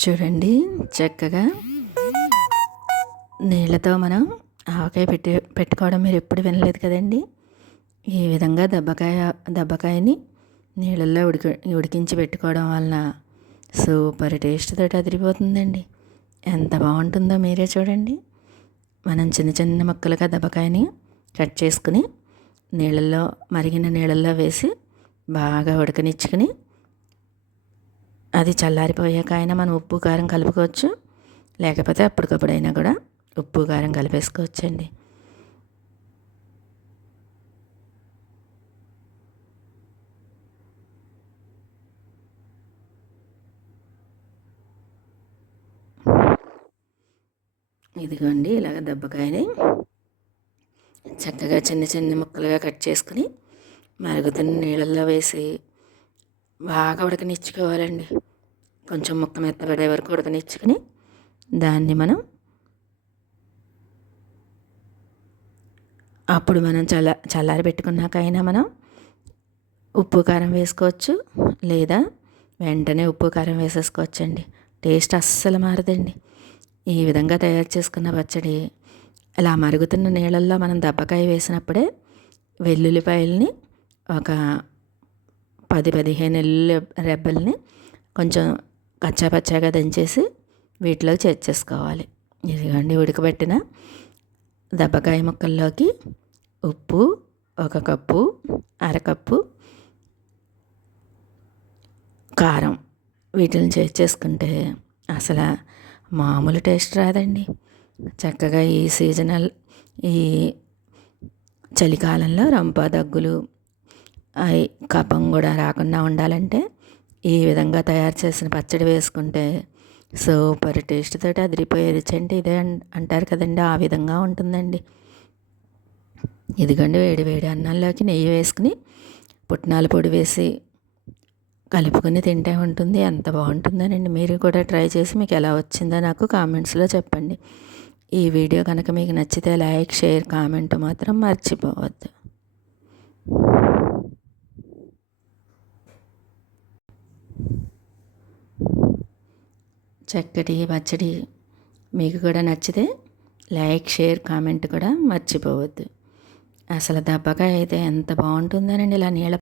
చూడండి చక్కగా నీళ్ళతో మనం ఆవకాయ పెట్టి పెట్టుకోవడం మీరు ఎప్పుడు వినలేదు కదండి. ఈ విధంగా దెబ్బకాయ దెబ్బకాయని నీళ్ళల్లో ఉడికి ఉడికించి పెట్టుకోవడం వలన సూపర్ టేస్ట్ తోటి అదిరిపోతుందండి. ఎంత బాగుంటుందో మీరే చూడండి. మనం చిన్న చిన్న ముక్కలుగా దెబ్బకాయని కట్ చేసుకుని నీళ్ళల్లో మరిగిన నీళ్ళల్లో వేసి బాగా ఉడకనిచ్చుకుని అది చల్లారిపోయాక అయినా మనం ఉప్పు కారం కలుపుకోవచ్చు. లేకపోతే అప్పటికప్పుడైనా కూడా ఉప్పు కారం కలిపేసుకోవచ్చండి. ఇదిగోండి ఇలాగ దెబ్బకాయని చక్కగా చిన్న చిన్న ముక్కలుగా కట్ చేసుకుని మరుగుతున్న నీళ్ళల్లో వేసి బాగా ఉడకనిచ్చుకోవాలండి. కొంచెం ముక్క మెత్తబడే వరకు ఉడకనిచ్చుకొని దాన్ని మనం అప్పుడు మనం చల్ల చల్లారి పెట్టుకున్నాకైనా మనం ఉప్పు కారం వేసుకోవచ్చు లేదా వెంటనే ఉప్పు కారం వేసేసుకోవచ్చండి. టేస్ట్ అస్సలు మారదండి. ఈ విధంగా తయారు చేసుకున్న పచ్చడి ఇలా మరుగుతున్న నీళ్ళల్లో మనం దెబ్బకాయ వేసినప్పుడే వెల్లుల్లిపాయలని ఒక పది పదిహేను ఎల్లు రెబ్బల్ని కొంచెం కచ్చాపచ్చాగా దంచేసి వీటిలో చేర్చేసుకోవాలి. ఇదిగోండి ఉడకబెట్టిన దెబ్బకాయ ముక్కల్లోకి ఉప్పు ఒక కప్పు అరకప్పు కారం వీటిని చేర్చేసుకుంటే అసలు మామూలు టేస్ట్ రాదండి. చక్కగా ఈ సీజనల్ ఈ చలికాలంలో రంప దగ్గులు కఫం కూడా రాకుండా ఉండాలంటే ఈ విధంగా తయారు చేసిన పచ్చడి వేసుకుంటే సూపర్ టేస్ట్ తోటి అదిరిపోయే రుచి అంటే ఇదే అంటారు కదండి ఆ విధంగా ఉంటుందండి. ఇదిగోండి వేడి వేడి అన్నంలోకి నెయ్యి వేసుకుని పుట్నాల పొడి వేసి కలుపుకొని తింటే ఉంటుంది ఎంత బాగుంటుందోనండి. మీరు కూడా ట్రై చేసి మీకు ఎలా వచ్చిందో నాకు కామెంట్స్లో చెప్పండి. ఈ వీడియో కనుక మీకు నచ్చితే లైక్ షేర్ కామెంట్ మాత్రం మర్చిపోవద్దు. చక్కటి పచ్చడి మీకు కూడా నచ్చితే లైక్ షేర్ కామెంట్ కూడా మర్చిపోవద్దు. అసలు దెబ్బకాయ అయితే ఎంత బాగుంటుందనండి ఇలా నీళ్ళ